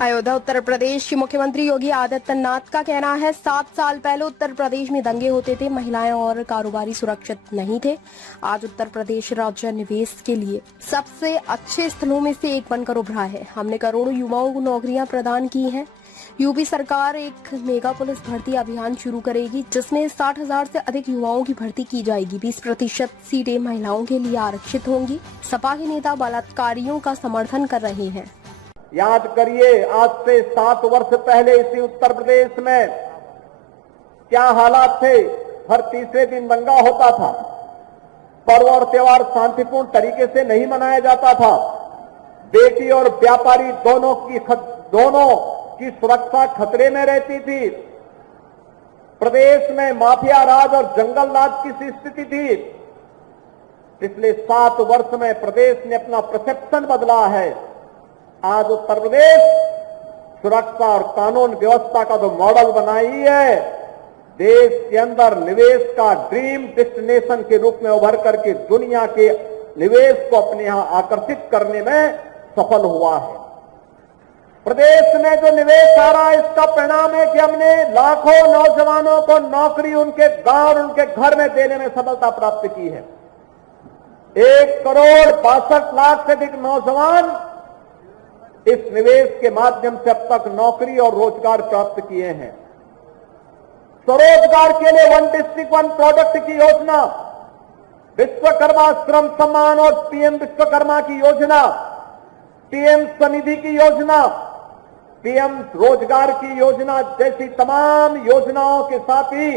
अयोध्या उत्तर प्रदेश के मुख्यमंत्री योगी आदित्यनाथ का कहना है 7 साल पहले उत्तर प्रदेश में दंगे होते थे, महिलाएं और कारोबारी सुरक्षित नहीं थे। आज उत्तर प्रदेश राज्य निवेश के लिए सबसे अच्छे स्थलों में से एक बनकर उभरा है। हमने करोड़ों युवाओं को नौकरियां प्रदान की हैं। यूपी सरकार एक मेगा पुलिस भर्ती अभियान शुरू करेगी, जिसमें 60,000 से अधिक युवाओं की भर्ती की जाएगी। 20% सीटें महिलाओं के लिए आरक्षित होंगी। सपा के नेता बलात्कारियों का समर्थन कर रहे हैं। याद करिए, आज से 7 वर्ष पहले इसी उत्तर प्रदेश में क्या हालात थे। हर तीसरे दिन दंगा होता था, पर्व और त्योहार शांतिपूर्ण तरीके से नहीं मनाया जाता था, बेटी और व्यापारी दोनों की सुरक्षा खतरे में रहती थी। प्रदेश में माफिया राज और जंगल राज की स्थिति थी। पिछले 7 वर्ष में प्रदेश ने अपना परसेप्शन बदला है। आज उत्तर प्रदेश सुरक्षा और कानून व्यवस्था का जो मॉडल बनाई है, देश के अंदर निवेश का ड्रीम डेस्टिनेशन के रूप में उभर करके दुनिया के निवेश को अपने यहां आकर्षित करने में सफल हुआ है। प्रदेश में जो निवेश आ रहा है, इसका परिणाम है कि हमने लाखों नौजवानों को नौकरी उनके गांव और उनके घर में देने में सफलता प्राप्त की है। 1,62,00,000 से अधिक नौजवान इस निवेश के माध्यम से अब तक नौकरी और रोजगार प्राप्त किए हैं। स्वरोजगार के लिए 1 डिस्ट्रिक्ट 1 प्रोडक्ट की योजना, विश्वकर्मा श्रम सम्मान और पीएम विश्वकर्मा की योजना, पीएम स्वनिधि की योजना, पीएम रोजगार की योजना जैसी तमाम योजनाओं के साथ ही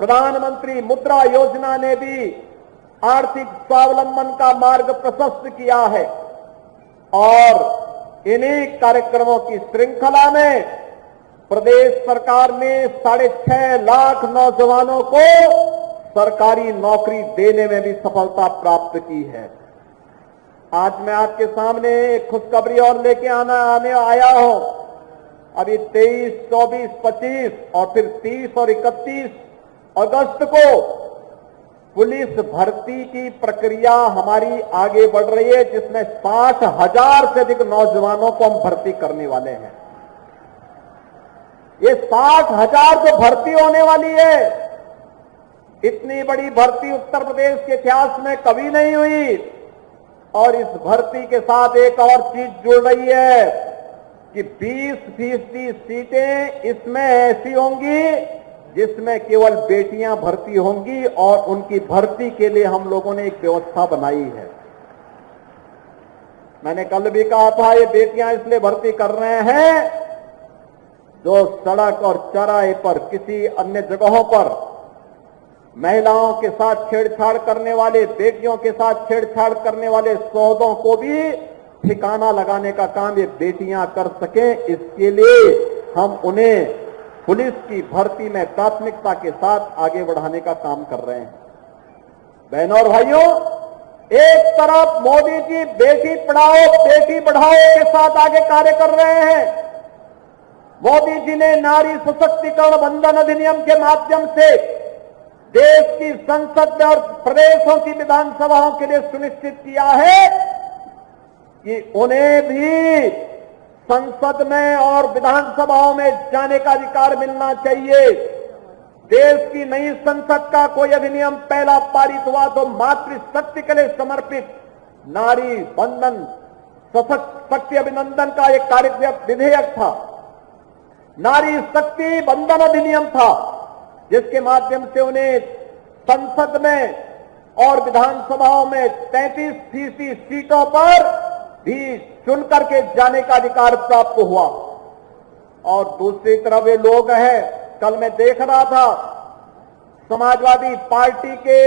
प्रधानमंत्री मुद्रा योजना ने भी आर्थिक स्वावलंबन का मार्ग प्रशस्त किया है। और इन्हीं कार्यक्रमों की श्रृंखला में प्रदेश सरकार ने 6.5 लाख नौजवानों को सरकारी नौकरी देने में भी सफलता प्राप्त की है। आज मैं आपके सामने एक खुशखबरी और लेके आने आया हूं। अभी 23, 24, 25 और फिर 30 और 31 अगस्त को पुलिस भर्ती की प्रक्रिया हमारी आगे बढ़ रही है, जिसमें 60,000 से अधिक नौजवानों को हम भर्ती करने वाले हैं। ये 60,000 जो भर्ती होने वाली है, इतनी बड़ी भर्ती उत्तर प्रदेश के इतिहास में कभी नहीं हुई। और इस भर्ती के साथ एक और चीज जुड़ रही है कि 20% सीटें इसमें ऐसी होंगी जिसमें केवल बेटियां भर्ती होंगी, और उनकी भर्ती के लिए हम लोगों ने एक व्यवस्था बनाई है। मैंने कल भी कहा था, ये बेटियां इसलिए भर्ती कर रहे हैं जो सड़क और चौराहे पर, किसी अन्य जगहों पर महिलाओं के साथ छेड़छाड़ करने वाले, बेटियों के साथ छेड़छाड़ करने वाले सौदों को भी ठिकाना लगाने का काम ये बेटियां कर सकें। इसके लिए हम उन्हें पुलिस की भर्ती में प्राथमिकता के साथ आगे बढ़ाने का काम कर रहे हैं। बहनों और भाइयों, एक तरफ मोदी जी बेटी पढ़ाओ बेटी बढ़ाओ के साथ आगे कार्य कर रहे हैं। मोदी जी ने नारी सशक्तिकरण बंधन अधिनियम के माध्यम से देश की संसद में और प्रदेशों की विधानसभाओं के लिए सुनिश्चित किया है कि उन्हें भी संसद में और विधानसभाओं में जाने का अधिकार मिलना चाहिए। देश की नई संसद का कोई अधिनियम पहला पारित हुआ तो मातृशक्ति के लिए समर्पित नारी बंधन शक्ति अभिनंदन का एक कार्यक्रम विधेयक था, नारी शक्ति बंधन अधिनियम था, जिसके माध्यम से उन्हें संसद में और विधानसभाओं में 33% सीटों पर भी चुन करके जाने का अधिकार प्राप्त हुआ। और दूसरी तरफ ये लोग हैं, कल मैं देख रहा था समाजवादी पार्टी के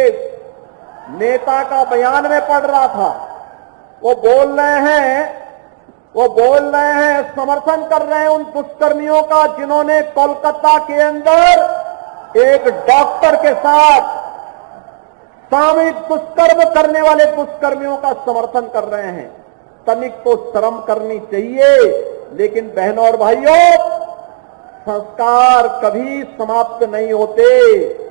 नेता का बयान में पढ़ रहा था, वो बोल रहे हैं समर्थन कर रहे हैं उन दुष्कर्मियों का जिन्होंने कोलकाता के अंदर एक डॉक्टर के साथ सामूहिक दुष्कर्म करने वाले दुष्कर्मियों का समर्थन कर रहे हैं। तनिक तो शर्म करनी चाहिए। लेकिन बहनों और भाइयों, संस्कार कभी समाप्त नहीं होते।